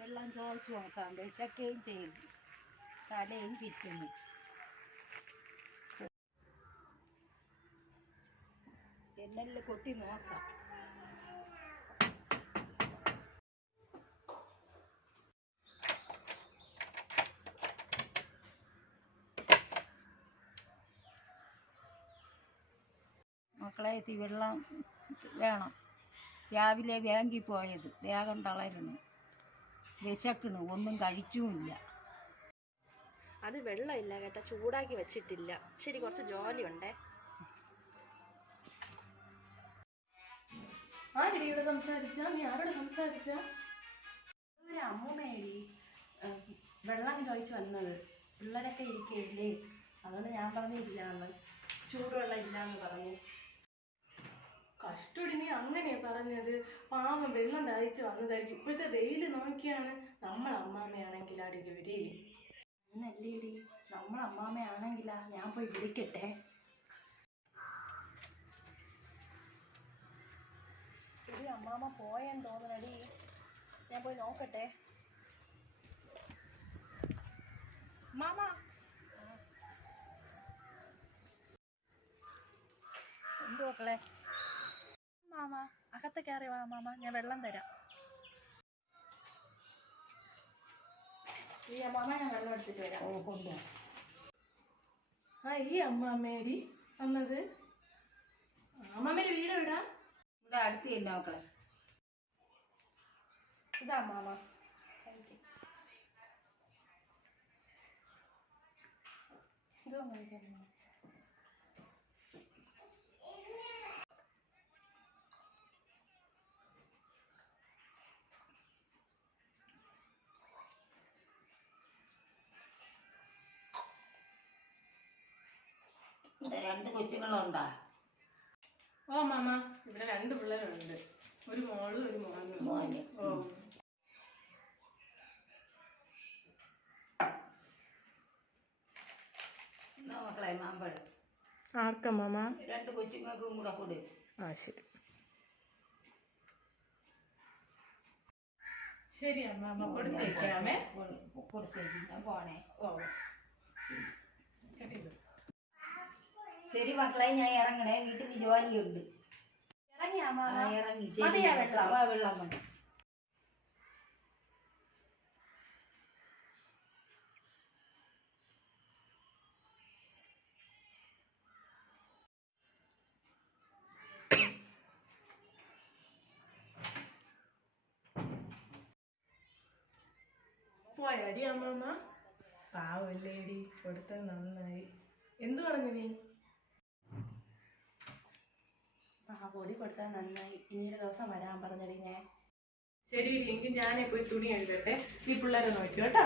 വെള്ളം ചോദിച്ചു നോക്കാം. വിശക്കുകയും ചെയ്യും. തലയും ചുറ്റുന്നു നോക്കാം. മക്കളെ എത്തി വെള്ളം വേണം. രാവിലെ ബാങ്കിൽ പോയത് ദേഹം തളരുന്നു. വിശക്കണു ഒന്നും കഴിച്ചുമില്ല. അത് വെള്ളമില്ല കേട്ടോ. ചൂടാക്കി വെച്ചിട്ടില്ല. ശരി കുറച്ച് ജോലി ആരുടെ ഇവിടെ സംസാരിച്ച? നീ ആരോട് സംസാരിച്ച? ഒരു അമ്മൂമ്മേടി വെള്ളം ചോദിച്ചു വന്നത്. പിള്ളേരൊക്കെ ഇരിക്കയില്ലേ? അതുകൊണ്ട് ഞാൻ പറഞ്ഞില്ലാന്ന് ചൂടുവെള്ളം ഇല്ലാന്ന് പറഞ്ഞു. കഷ്ടടി നീ അങ്ങനെയാ പറഞ്ഞത്. പാവം വെള്ളം ദാഹിച്ച് വന്നതായിരിക്കും. ഇപ്പോഴത്തെ വെയിൽ നോക്കിയാണ് നമ്മൾ അമ്മാമ്മയാണെങ്കിൽ അടിക്ക് വരി. എന്നല്ലേടി നമ്മൾ അമ്മാമ്മയാണെങ്കിലാ ഞാൻ പോയി വിളിക്കട്ടെ. എടി അമ്മാമ്മ പോയെന്ന് തോന്നണടി. ഞാൻ പോയി നോക്കട്ടെ. മാമ. എന്തു മക്കളെ? മാമ അകത്ത് കയറി വാ മാമ. ഞാൻ വെള്ളം തരാം. ഈ അമ്മാമ ഞാൻ വെള്ളം എടുത്തിട്ട് വരാം. ഓ ആ ഈ അമ്മാമ്മേടി. വന്നത്? അമ്മാമ്മേടെ വീട് എവിടാ? ഇവിടെ അടുത്തില്ല മക്കളെ. ഇതാ മാമ. ഇതോ കഴിക്കാൻ രണ്ട് കൊച്ചുങ്ങളുണ്ടാ ഓ മാമ ഇവിടെ രണ്ട് പിള്ളേരുണ്ട്. ഒരു മോളും ഒരു മോനും. മോന്. ഓ. മക്കളെ മാമ്പഴം ആർക്കാ മാമ? രണ്ട് കൊച്ചുങ്ങൾക്കും കൂടെ കൊടു. ആ ശരി. ശരി അമ്മാമ്മ കൊടുത്തേക്കാമേ കൊടുത്തേക്ക്. ഞാൻ പോണേ. ഓ. ശരി മക്കളെ ഞാൻ ഇറങ്ങണേ. വീട്ടിൽ ജോലിയുണ്ട്. ഇറങ്ങി. ശരി വെള്ളം? ആ, വെള്ളം മതി പോയാടി അമ്മാമ്മ. പാവല്ലേടി കൊടുത്തത് നന്നായി. എന്തു പറഞ്ഞു നീ? പൊടി കൊടുത്താൽ നന്നായി. ഇനിയൊരു ദിവസം വരാൻ പറഞ്ഞടി ഞാൻ ശരി എങ്കിൽ ഞാനേ പോയി തുണി എഴുതട്ടെ നീ പിള്ളേരെ നോക്കി കേട്ടോ.